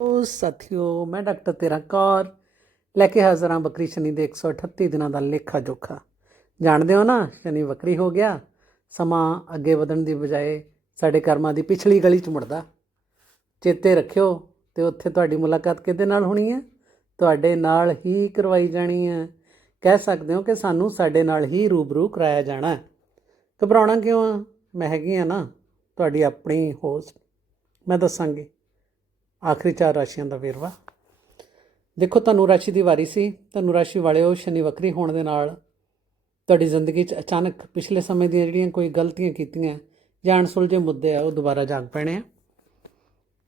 ਉਹ ਸਾਥੀਓ, ਮੈਂ ਡਾਕਟਰ ਤੇਰਾ ਕੌਰ, ਲੈ ਕੇ ਹਾਜ਼ਰ ਹਾਂ ਬੱਕਰੀ ਸ਼ਨੀ ਦੇ 138 ਦਿਨਾਂ ਦਾ ਲੇਖਾ ਜੋਖਾ। ਜਾਣਦੇ ਹੋ ਨਾ, ਸ਼ਨੀ ਵੱਖਰੀ ਹੋ ਗਿਆ, ਸਮਾਂ ਅੱਗੇ ਵਧਣ ਦੀ ਬਜਾਏ ਸਾਡੇ ਕਰਮਾਂ ਦੀ ਪਿਛਲੀ ਗਲੀ 'ਚ ਮੁੜਦਾ। ਚੇਤੇ ਰੱਖਿਓ, ਤੇ ਉੱਥੇ ਤੁਹਾਡੀ ਮੁਲਾਕਾਤ ਕਿਹਦੇ ਨਾਲ ਹੋਣੀ ਹੈ? ਤੁਹਾਡੇ ਨਾਲ ਹੀ ਕਰਵਾਈ ਜਾਣੀ ਹੈ। ਕਹਿ ਸਕਦੇ ਹੋ ਕਿ ਸਾਨੂੰ ਸਾਡੇ ਨਾਲ ਹੀ ਰੂਬਰੂ ਕਰਾਇਆ ਜਾਣਾ ਹੈ। ਘਬਰਾਉਣਾ ਕਿਉਂ ਆ? ਮੈਂ ਹੈਗੀ ਆ ਨਾ, ਤੁਹਾਡੀ ਆਪਣੀ ਹੋਸਟ। ਮੈਂ ਦੱਸਾਂਗੀ। ਆਖਰੀ ਚਾਰ ਰਾਸ਼ੀਆਂ ਦਾ ਵੇਰਵਾ। ਦੇਖੋ ਤੁਹਾਨੂੰ ਰਾਸ਼ੀ ਦੀ ਵਾਰੀ ਸੀ। ਤੁਹਾਨੂੰ ਰਾਸ਼ੀ ਵਾਲਿਓ ਸ਼ਨੀ ਵਕਰੀ ਹੋਣ ਦੇ ਨਾਲ ਤੁਹਾਡੀ ਜ਼ਿੰਦਗੀ 'ਚ ਅਚਾਨਕ ਪਿਛਲੇ ਸਮੇਂ ਦੀਆਂ ਜਿਹੜੀਆਂ ਕੋਈ ਗਲਤੀਆਂ ਕੀਤੀਆਂ ਜਾਂ ਅਣਸੁਲਝੇ ਮੁੱਦੇ ਆ, ਉਹ ਦੁਬਾਰਾ ਜਾਗ ਪੈਣੇ ਆ।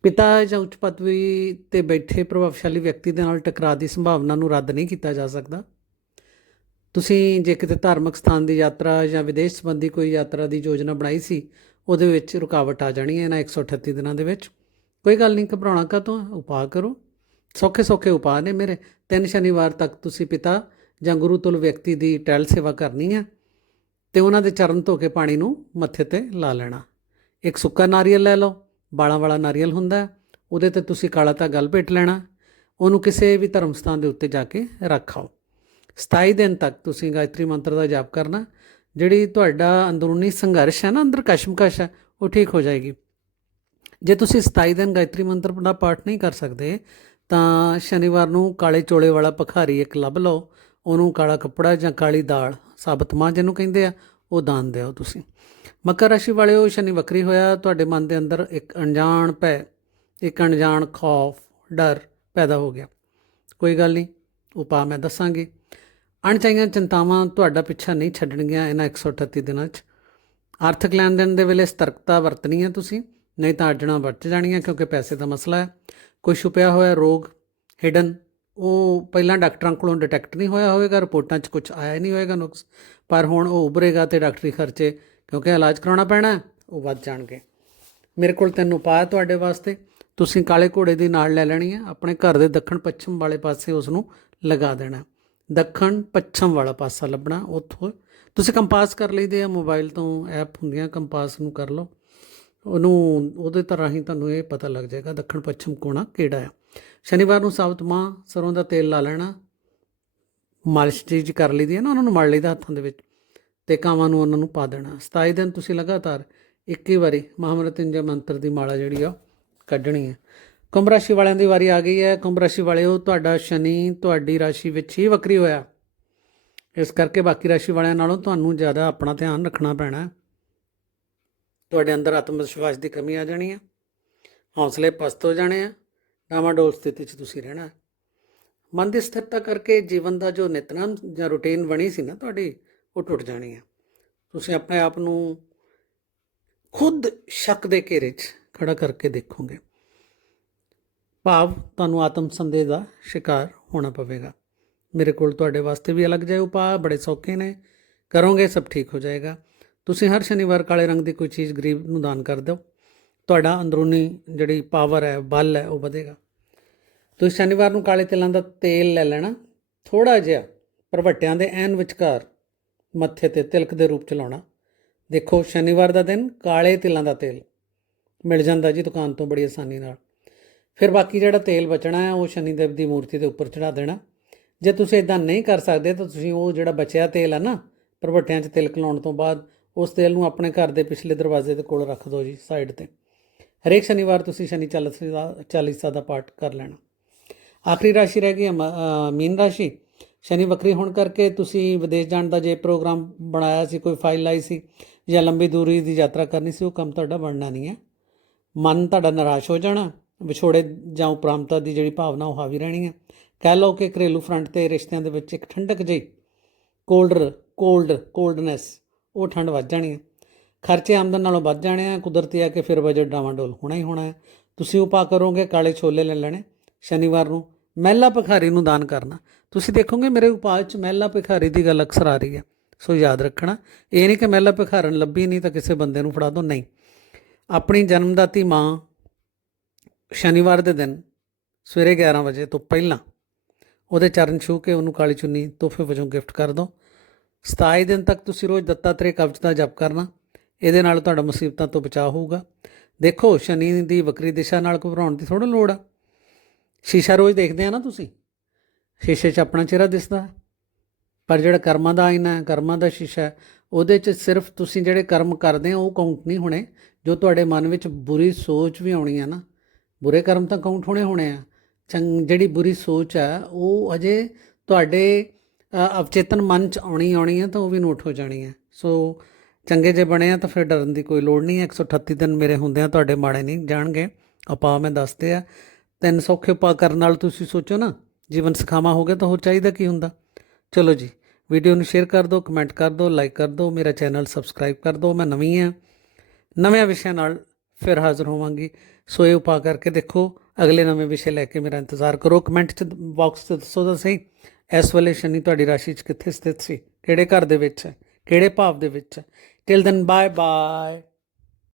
ਪਿਤਾ ਜਾਂ ਉੱਚ ਪਦਵੀ ਤੇ ਬੈਠੇ ਪ੍ਰਭਾਵਸ਼ਾਲੀ ਵਿਅਕਤੀ ਦੇ ਨਾਲ ਟਕਰਾਅ ਦੀ ਸੰਭਾਵਨਾ ਨੂੰ ਰੱਦ ਨਹੀਂ ਕੀਤਾ ਜਾ ਸਕਦਾ। ਤੁਸੀਂ ਜੇ ਕਿਤੇ ਧਾਰਮਿਕ ਸਥਾਨ ਦੀ ਯਾਤਰਾ ਜਾਂ ਵਿਦੇਸ਼ ਸੰਬੰਧੀ ਕੋਈ ਯਾਤਰਾ ਦੀ ਯੋਜਨਾ ਬਣਾਈ ਸੀ, ਉਹਦੇ ਵਿੱਚ ਰੁਕਾਵਟ ਆ ਜਾਣੀ ਹੈ ਇਹਨਾਂ 138 ਦਿਨਾਂ ਦੇ ਵਿੱਚ। ਕੋਈ ਗੱਲ ਨਹੀਂ, ਘਬਰਾਉਣਾ ਕਾਹਤੋਂ ਹੈ? ਉਪਾਅ ਕਰੋ। ਸੌਖੇ ਸੌਖੇ ਉਪਾਅ ਨੇ ਮੇਰੇ। ਤਿੰਨ ਸ਼ਨੀਵਾਰ ਤੱਕ ਤੁਸੀਂ ਪਿਤਾ ਜਾਂ ਗੁਰੂ ਤੁਲ ਵਿਅਕਤੀ ਦੀ ਟੈਲ ਸੇਵਾ ਕਰਨੀ ਹੈ ਤੇ ਉਹਨਾਂ ਦੇ ਚਰਨ ਧੋ ਕੇ ਪਾਣੀ ਨੂੰ ਮੱਥੇ ਤੇ ਲਾ ਲੈਣਾ। ਇੱਕ ਸੁੱਕਾ ਨਾਰੀਅਲ ਲੈ ਲਓ। ਬਾਲਾਂ ਵਾਲਾ ਨਾਰੀਅਲ ਹੁੰਦਾ ਉਹਦੇ ਤੇ ਤੁਸੀਂ ਕਾਲਾ ਤਾਂ ਗਲ ਭੇਟ ਲੈਣਾ। ਉਹਨੂੰ ਕਿਸੇ ਵੀ ਧਰਮ ਸਥਾਨ ਦੇ ਉੱਤੇ ਜਾ ਕੇ ਰੱਖਾਓ 27 ਦਿਨ ਤੱਕ ਤੁਸੀਂ ਗਾਇਤਰੀ ਮੰਤਰ ਦਾ ਜਾਪ ਕਰਨਾ। ਜਿਹੜੀ ਤੁਹਾਡਾ ਅੰਦਰੂਨੀ ਸੰਘਰਸ਼ ਹੈ ਨਾ, ਅੰਦਰ ਕਸ਼ਮਕਸ਼ ਹੈ, ਉਹ ਠੀਕ ਹੋ ਜਾਏਗੀ। ਜੇ ਤੁਸੀਂ 27 ਦਿਨ ਗਾਇਤਰੀ ਮੰਤਰ ਦਾ ਪਾਠ ਨਹੀਂ ਕਰ ਸਕਦੇ, ਤਾਂ ਸ਼ਨੀਵਾਰ ਨੂੰ ਕਾਲੇ ਚੋਲੇ ਵਾਲਾ ਭਖਾਰੀ ਇੱਕ ਲੱਭ ਲਓ। ਉਹਨੂੰ ਕਾਲਾ ਕੱਪੜਾ ਜਾਂ ਕਾਲੀ ਦਾਲ ਸਾਬਤ ਮਾਂ ਜਿਹਨੂੰ ਕਹਿੰਦੇ ਆ, ਉਹ ਦਾਨ ਦਿਓ ਤੁਸੀਂ। ਮਕਰ ਰਾਸ਼ੀ ਵਾਲਿਓ, ਸ਼ਨੀ ਵਕਰੀ ਹੋਇਆ, ਤੁਹਾਡੇ ਮਨ ਦੇ ਅੰਦਰ ਇੱਕ ਅਣਜਾਣ ਭੈ, ਇੱਕ ਅਣਜਾਣ ਖੌਫ, ਡਰ ਪੈਦਾ ਹੋ ਗਿਆ। ਕੋਈ ਗੱਲ ਨਹੀਂ ਉਪਾਅ ਮੈਂ ਦੱਸਾਂਗੀ। ਅਣਚਾਹੀਆਂ ਚਿੰਤਾਵਾਂ ਤੁਹਾਡਾ ਪਿੱਛਾ ਨਹੀਂ ਛੱਡਣਗੀਆਂ ਇਹਨਾਂ 138 ਦਿਨਾਂ 'ਚ। ਆਰਥਿਕ ਲੈਣ ਦੇਣ ਦੇ ਵੇਲੇ ਸਤਰਕਤਾ ਵਰਤਣੀ ਹੈ ਤੁਸੀਂ। ਨਹੀਂ ਤਾਂ ਅਰਜਣਾ ਵੱਟ ਜਾਣੀਆਂ ਕਿਉਂਕਿ ਪੈਸੇ ਦਾ ਮਸਲਾ ਹੈ। ਕੋਈ ਛੁਪਿਆ ਹੋਇਆ ਰੋਗ ਹਿਡਨ ਉਹ ਪਹਿਲਾਂ ਡਾਕਟਰਾਂ ਕੋਲੋਂ ਡਿਟੈਕਟ ਨਹੀਂ ਹੋਇਆ ਹੋਵੇਗਾ, ਰਿਪੋਰਟਾਂ 'ਚ ਕੁਝ ਆਇਆ ਹੀ ਨਹੀਂ ਹੋਏਗਾ ਨੁਕਸ। ਪਰ ਹੁਣ ਉਹ ਉਭਰੇਗਾ ਤੇ ਡਾਕਟਰੀ ਖਰਚੇ, ਕਿਉਂਕਿ ਇਲਾਜ ਕਰਾਉਣਾ ਪੈਣਾ ਉਹ ਵੱਧ ਜਾਣਗੇ। ਮੇਰੇ ਕੋਲ ਤਿੰਨ ਉਪਾਅ ਤੁਹਾਡੇ ਵਾਸਤੇ। ਤੁਸੀਂ ਕਾਲੇ ਘੋੜੇ ਦੀ ਨਾਲ ਲੈ ਲੈਣੀ ਹੈ, ਆਪਣੇ ਘਰ ਦੇ ਦੱਖਣ ਪੱਛਮ ਵਾਲੇ ਪਾਸੇ ਉਸ ਨੂੰ ਲਗਾ ਦੇਣਾ ਦੱਖਣ ਪੱਛਮ ਵਾਲਾ ਪਾਸਾ ਲੱਭਣਾ, ਉੱਥੋਂ। ਤੁਸੀਂ ਕੰਪਾਸ ਕਰ ਲਈਦੇ ਆ, ਮੋਬਾਈਲ ਤੋਂ ਐਪ ਹੁੰਦੀਆਂ, ਕੰਪਾਸ ਨੂੰ ਕਰ ਲਓ। ਉਹਨੂੰ ਉਹਦੇ ਤਰ੍ਹਾਂ ਹੀ ਤੁਹਾਨੂੰ ਇਹ ਪਤਾ ਲੱਗ ਜਾਏਗਾ ਦੱਖਣ ਪੱਛਮ ਕੋਣਾ ਕਿਹੜਾ ਹੈ ਸ਼ਨੀਵਾਰ ਨੂੰ ਸਾਬਤ ਮਾਂ ਸਰੋਂ ਦਾ ਤੇਲ ਲਾ ਲੈਣਾ ਮਾਲਿਸ਼ ਜੀ ਕਰ ਲਈਦੀ ਹੈ ਨਾ ਉਹਨਾਂ ਨੂੰ ਮਲ ਲਈਦਾ ਹੱਥਾਂ ਦੇ ਵਿੱਚ ਤੇ ਕਾਵਾਂ ਨੂੰ ਉਹਨਾਂ ਨੂੰ ਪਾ ਦੇਣਾ। 27 ਦਿਨ ਤੁਸੀਂ ਲਗਾਤਾਰ 21 ਵਾਰੀ ਮਹਾਮ੍ਰਿਤਿੰਜय ਮੰਤਰ ਦੀ ਮਾਲਾ ਜਿਹੜੀ ਆ ਉਹ ਕੱਢਣੀ ਹੈ। ਕੁੰਭ ਰਾਸ਼ੀ ਵਾਲਿਆਂ ਦੀ ਵਾਰੀ ਆ ਗਈ ਹੈ। ਕੁੰਭ ਰਾਸ਼ੀ ਵਾਲਿਓ, ਤੁਹਾਡਾ ਸ਼ਨੀ ਤੁਹਾਡੀ ਰਾਸ਼ੀ ਵਿੱਚ ਹੀ ਵਕਰੀ ਹੋਇਆ। ਇਸ ਕਰਕੇ ਬਾਕੀ ਰਾਸ਼ੀ ਵਾਲਿਆਂ ਨਾਲੋਂ ਤੁਹਾਨੂੰ ਜ਼ਿਆਦਾ ਆਪਣਾ ਧਿਆਨ ਰੱਖਣਾ ਪੈਣਾ। ਹੈ ਤੁਹਾਡੇ ਅੰਦਰ ਆਤਮ ਵਿਸ਼ਵਾਸ ਦੀ ਕਮੀ ਆ ਜਾਣੀ ਆ। ਹੌਸਲੇ ਪਸਤ ਹੋ ਜਾਣੇ ਆ। ਡਾਮਾਡੋਲ ਸਥਿਤੀ 'ਚ ਤੁਸੀਂ ਰਹਿਣਾ। ਮਨ ਦੀ ਸਥਿਰਤਾ ਕਰਕੇ ਜੀਵਨ ਦਾ ਜੋ ਨਿਤਨਮ ਜਾਂ ਰੁਟੀਨ ਬਣੀ ਸੀ ਨਾ ਤੁਹਾਡੀ, ਉਹ ਟੁੱਟ ਜਾਣੀ ਆ। ਤੁਸੀਂ ਆਪਣੇ ਆਪ ਨੂੰ ਖੁਦ ਸ਼ੱਕ ਦੇ ਘੇਰੇ 'ਚ ਖੜਾ ਕਰਕੇ ਦੇਖੋਗੇ। ਭਾਵ ਤੁਹਾਨੂੰ ਆਤਮ ਸੰਦੇਹ ਦਾ ਸ਼ਿਕਾਰ ਹੋਣਾ ਪਵੇਗਾ। ਮੇਰੇ ਕੋਲ ਤੁਹਾਡੇ ਵਾਸਤੇ ਵੀ ਅਲੱਗ ਜਿਹੇ ਉਪਾਅ ਬੜੇ ਸੌਖੇ ਨੇ। ਕਰੋਗੇ, ਸਭ ਠੀਕ ਹੋ ਜਾਏਗਾ। ਤੁਸੀਂ ਹਰ ਸ਼ਨੀਵਾਰ ਕਾਲੇ ਰੰਗ ਦੀ ਕੋਈ ਚੀਜ਼ ਗਰੀਬ ਨੂੰ ਦਾਨ ਕਰ ਦਿਓ। ਤੁਹਾਡਾ ਅੰਦਰੂਨੀ ਜਿਹੜੀ ਪਾਵਰ ਹੈ, ਬਲ ਹੈ, ਉਹ ਵਧੇਗਾ। ਤੁਸੀਂ ਸ਼ਨੀਵਾਰ ਨੂੰ ਕਾਲੇ ਤਿਲਾਂ ਦਾ ਤੇਲ ਲੈ ਲੈਣਾ। ਥੋੜਾ ਜਿਹਾ ਪ੍ਰਵਟਿਆਂ ਦੇ ਐਨ ਵਿਚਕਾਰ ਮੱਥੇ ਤੇ ਤਿਲਕ ਦੇ ਰੂਪ ਚ ਲਾਉਣਾ। ਦੇਖੋ, ਸ਼ਨੀਵਾਰ ਦਾ ਦਿਨ ਕਾਲੇ ਤਿਲਾਂ ਦਾ ਤੇਲ ਮਿਲ ਜਾਂਦਾ ਜੀ ਦੁਕਾਨ ਤੋਂ ਬੜੀ ਆਸਾਨੀ ਨਾਲ। ਫਿਰ ਬਾਕੀ ਜਿਹੜਾ ਤੇਲ ਬਚਣਾ ਹੈ, ਉਹ ਸ਼ਨੀਦੇਵ ਦੀ ਮੂਰਤੀ ਦੇ ਉੱਪਰ ਚੜਾ ਦੇਣਾ। ਜੇ ਤੁਸੀਂ ਇਦਾਂ ਨਹੀਂ ਕਰ ਸਕਦੇ ਤਾਂ ਤੁਸੀਂ ਉਹ ਜਿਹੜਾ ਬਚਿਆ ਤੇਲ ਹੈ ਨਾ ਪ੍ਰਵਟਿਆਂ 'ਚ ਤਿਲਕ ਲਾਉਣ ਤੋਂ ਬਾਅਦ ਉਸ ਤੇਲ ਨੂੰ ਆਪਣੇ ਘਰ ਦੇ ਪਿਛਲੇ ਦਰਵਾਜ਼ੇ ਦੇ ਕੋਲ ਰੱਖ ਦਿਓ ਜੀ ਸਾਈਡ ਤੇ। ਹਰੇਕ ਸ਼ਨੀਵਾਰ ਤੁਸੀਂ ਸ਼ਨੀ ਚਾਲੀਸਾ ਦਾ ਚਾਲੀਸਾ ਦਾ ਪਾਠ ਕਰ ਲੈਣਾ। ਆਖਰੀ ਰਾਸ਼ੀ ਰਹਿ ਗਈ ਹੈ ਮੀਨ ਰਾਸ਼ੀ। ਸ਼ਨੀ ਵਕਰੀ ਹੋਣ ਕਰਕੇ ਤੁਸੀਂ ਵਿਦੇਸ਼ ਜਾਣ ਦਾ ਜੇ ਪ੍ਰੋਗਰਾਮ ਬਣਾਇਆ ਸੀ, ਕੋਈ ਫਾਈਲ ਲਾਈ ਸੀ ਜਾਂ ਲੰਬੀ ਦੂਰੀ ਦੀ ਯਾਤਰਾ ਕਰਨੀ ਸੀ, ਉਹ ਕੰਮ ਤੁਹਾਡਾ ਬਣਨਾ ਨਹੀਂ ਹੈ। ਮਨ ਤੁਹਾਡਾ ਨਿਰਾਸ਼ ਹੋ ਜਾਣਾ, ਵਿਛੋੜੇ ਜਾਂ ਉਪਰਾਮਤਾ ਦੀ ਜਿਹੜੀ ਭਾਵਨਾ, ਉਹ ਹਾਵੀ ਰਹਿਣੀ ਹੈ। ਕਹਿ ਲਓ ਕਿ ਘਰੇਲੂ ਫਰੰਟ ਤੇ ਰਿਸ਼ਤਿਆਂ ਦੇ ਵਿੱਚ ਇੱਕ ਠੰਡਕ ਜਿਹੀ। ਕੋਲਡਰ ਕੋਲਡ ਕੋਲਡਨੈਸ ਉਹ ਠੰਡ ਵੱਧ ਜਾਣੀ ਹੈ। ਖਰਚੇ ਆਮਦਨ ਨਾਲੋਂ ਵੱਧ ਜਾਣੇ ਆ, ਕੁਦਰਤੀ ਆ ਕਿ ਫਿਰ ਬਜਟ ਡਾਵਾਂਡੋਲ ਹੋਣਾ ਹੀ ਹੋਣਾ ਹੈ। ਤੁਸੀਂ ਉਪਾਅ ਕਰੋਗੇ, ਕਾਲੇ ਛੋਲੇ ਲੈ ਲੈਣੇ ਸ਼ਨੀਵਾਰ ਨੂੰ। ਮਹਿਲਾ ਭਿਖਾਰੀ ਨੂੰ ਦਾਨ ਕਰਨਾ। ਤੁਸੀਂ ਦੇਖੋਗੇ ਮੇਰੇ ਉਪਾਅ 'ਚ ਮਹਿਲਾ ਭਿਖਾਰੀ ਦੀ ਗੱਲ ਅਕਸਰ ਆ ਰਹੀ ਹੈ, ਸੋ ਯਾਦ ਰੱਖਣਾ। ਇਹ ਨਹੀਂ ਕਿ ਮਹਿਲਾ ਭਿਖਾਰਨ ਲੱਭੀ ਨਹੀਂ ਤਾਂ ਕਿਸੇ ਬੰਦੇ ਨੂੰ ਫੜਾ ਦੋ, ਨਹੀਂ। ਆਪਣੀ ਜਨਮਦਾਤੀ ਮਾਂ ਸ਼ਨੀਵਾਰ ਦੇ ਦਿਨ ਸਵੇਰੇ 11 ਵਜੇ ਤੋਂ ਪਹਿਲਾਂ ਉਹਦੇ ਚਰਨ ਛੂ ਕੇ ਉਹਨੂੰ ਕਾਲੀ ਚੁੰਨੀ ਤੋਹਫੇ ਵਜੋਂ ਗਿਫਟ ਕਰ ਦਿਓ 27 ਦਿਨ ਤੱਕ ਤੁਸੀਂ ਰੋਜ਼ ਦੱਤਾਤਰੇ ਕਵਚ ਦਾ ਜਪ ਕਰਨਾ, ਇਹਦੇ ਨਾਲ ਤੁਹਾਡਾ ਮੁਸੀਬਤਾਂ ਤੋਂ ਬਚਾਅ ਹੋਊਗਾ। ਦੇਖੋ, ਸ਼ਨੀ ਦੀ ਵਕਰੀ ਦਿਸ਼ਾ ਨਾਲ ਘਬਰਾਉਣ ਦੀ ਥੋੜਾ ਲੋੜ ਆ। ਸ਼ੀਸ਼ਾ ਰੋਜ਼ ਦੇਖਦੇ ਆ ਨਾ ਤੁਸੀਂ, ਸ਼ੀਸ਼ੇ 'ਚ ਆਪਣਾ ਚਿਹਰਾ ਦਿਸਦਾ ਪਰ ਜਿਹੜਾ ਕਰਮਾਂ ਦਾ ਆਇਨਾ ਹੈ, ਕਰਮਾਂ ਦਾ ਸ਼ੀਸ਼ਾ ਉਹਦੇ 'ਚ ਸਿਰਫ ਤੁਸੀਂ ਜਿਹੜੇ ਕਰਮ ਕਰਦੇ ਹੋ, ਉਹ ਕਾਊਂਟ ਨਹੀਂ ਹੋਣੇ। ਜੋ ਤੁਹਾਡੇ ਮਨ ਵਿੱਚ ਬੁਰੀ ਸੋਚ ਵੀ ਆਉਣੀ ਹੈ ਨਾ, ਬੁਰੇ ਕਰਮ ਤਾਂ ਕਾਊਂਟ ਹੋਣੇ ਹੋਣੇ ਆ। ਚੰਗ, ਜਿਹੜੀ ਬੁਰੀ ਸੋਚ ਹੈ ਉਹ ਅਜੇ ਤੁਹਾਡੇ ਅਵਚੇਤਨ ਮਨ 'ਚ ਆਉਣੀ ਆਉਣੀ ਹੈ ਤਾਂ ਉਹ ਵੀ ਨੋਟ ਹੋ ਜਾਣੀ ਹੈ। ਸੋ ਚੰਗੇ ਜੇ ਬਣੇ ਆ ਤਾਂ ਫਿਰ ਡਰਨ ਦੀ ਕੋਈ ਲੋੜ ਨਹੀਂ ਹੈ। 138 ਦਿਨ ਮੇਰੇ ਹੁੰਦੇ ਆ ਤੁਹਾਡੇ ਮਾੜੇ ਨਹੀਂ ਜਾਣਗੇ। ਉਪਾਅ ਮੈਂ ਦੱਸਦੇ ਆ, ਤਿੰਨ ਸੌਖੇ ਉਪਾਅ ਕਰਨ ਨਾਲ ਤੁਸੀਂ ਸੋਚੋ ਨਾ, ਜੀਵਨ ਸਖਾਵਾ ਹੋ ਗਿਆ ਤਾਂ ਹੋਰ ਚਾਹੀਦਾ ਕੀ ਹੁੰਦਾ? ਚਲੋ ਜੀ, ਵੀਡੀਓ ਨੂੰ ਸ਼ੇਅਰ ਕਰ ਦਿਓ, ਕਮੈਂਟ ਕਰ ਦਿਓ, ਲਾਈਕ ਕਰ ਦਿਓ, ਮੇਰਾ ਚੈਨਲ ਸਬਸਕ੍ਰਾਈਬ ਕਰ ਦਿਓ। ਮੈਂ ਨਵੀਂ ਹਾਂ ਨਵੇਂ ਵਿਸ਼ਿਆਂ ਨਾਲ ਫਿਰ ਹਾਜ਼ਰ ਹੋਵਾਂਗੀ। ਸੋ ਇਹ ਉਪਾਅ ਕਰਕੇ ਦੇਖੋ, ਅਗਲੇ ਨਵੇਂ ਵਿਸ਼ੇ ਲੈ ਕੇ ਮੇਰਾ ਇੰਤਜ਼ਾਰ ਕਰੋ। ਕਮੈਂਟ ਚ ਬਾਕਸ 'ਚ ਦੱਸੋ ਤਾਂ ਸਹੀ। ਇਸ ਵੇਲੇ ਸ਼ਨੀ ਤੁਹਾਡੀ ਰਾਸ਼ੀ 'ਚ ਕਿੱਥੇ ਸਥਿਤ ਸੀ? ਕਿਹੜੇ ਘਰ ਦੇ ਵਿੱਚ ਹੈ? ਕਿਹੜੇ ਭਾਵ ਦੇ ਵਿੱਚ ਹੈ? Till then bye bye